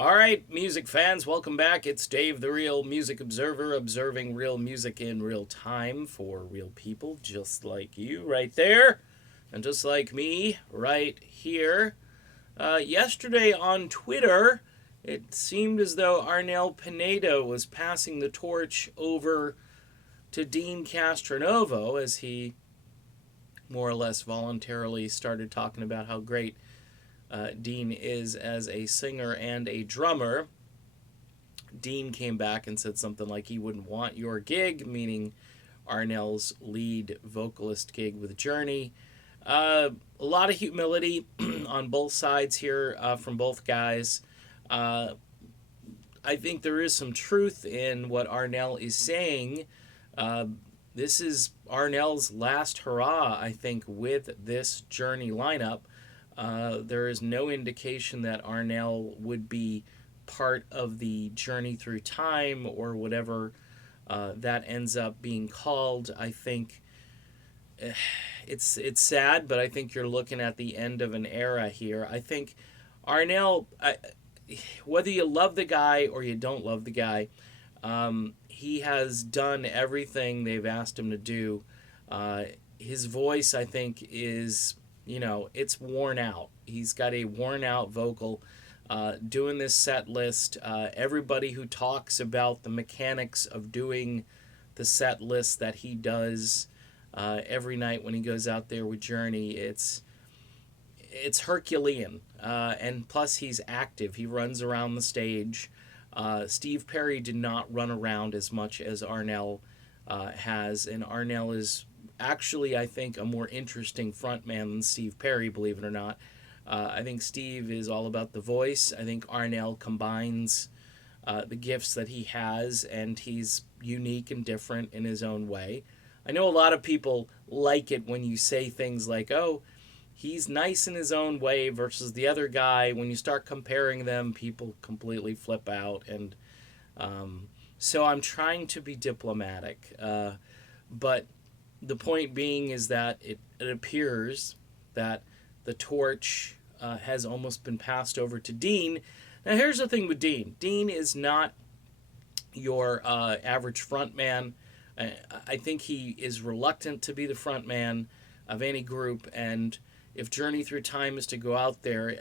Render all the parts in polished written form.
All right, music fans, welcome back. It's Dave, the Real Music Observer, observing real music in real time for real people just like you right there, and just like me right here. Yesterday on Twitter, it seemed as though Arnel Pineda was passing the torch over to Deen Castronovo as he more or less voluntarily started talking about how great Deen is as a singer and a drummer. Deen came back and said something like he wouldn't want your gig, meaning Arnel's lead vocalist gig with Journey. A lot of humility on both sides here from both guys. Uh, I think there is some truth in what Arnel is saying. Uh, this is Arnel's last hurrah, I think, with this Journey lineup. There is no indication that Arnel would be part of the Journey Through Time or whatever that ends up being called. I think it's sad, but I think you're looking at the end of an era here. I think Arnel, whether you love the guy or you don't love the guy, he has done everything they've asked him to do. His voice, I think, is, it's worn out. He's got a worn out vocal. Doing this set list, everybody who talks about the mechanics of doing the set list that he does every night when he goes out there with Journey, it's Herculean. And plus, he's active. He runs around the stage. Steve Perry did not run around as much as Arnel has, and Arnel is actually, I think, a more interesting frontman than Steve Perry, believe it or not. I think Steve is all about the voice. I think Arnel combines the gifts that he has, and he's unique and different in his own way. I know a lot of people like it when you say things like, oh, he's nice in his own way versus the other guy. When you start comparing them, people completely flip out. And so I'm trying to be diplomatic. But the point being is that it appears that the torch has almost been passed over to Deen. Now, here's the thing with Deen. Deen is not your average frontman. I think he is reluctant to be the frontman of any group, and if Journey Through Time is to go out there,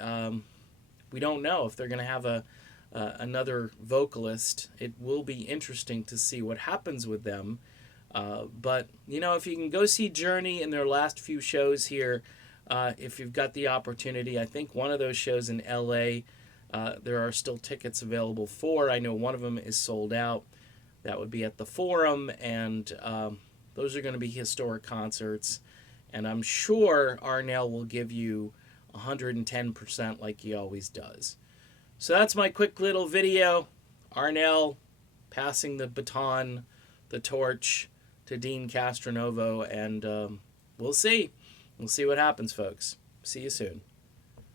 we don't know if they're going to have another vocalist. It will be interesting to see what happens with them. But, if you can go see Journey in their last few shows here, if you've got the opportunity, I think one of those shows in LA, there are still tickets available for. I know one of them is sold out. That would be at the Forum, and those are going to be historic concerts. And I'm sure Arnel will give you 110% like he always does. So that's my quick little video. Arnel passing the baton, the torch to Deen Castronovo, and we'll see. We'll see what happens, folks. See you soon.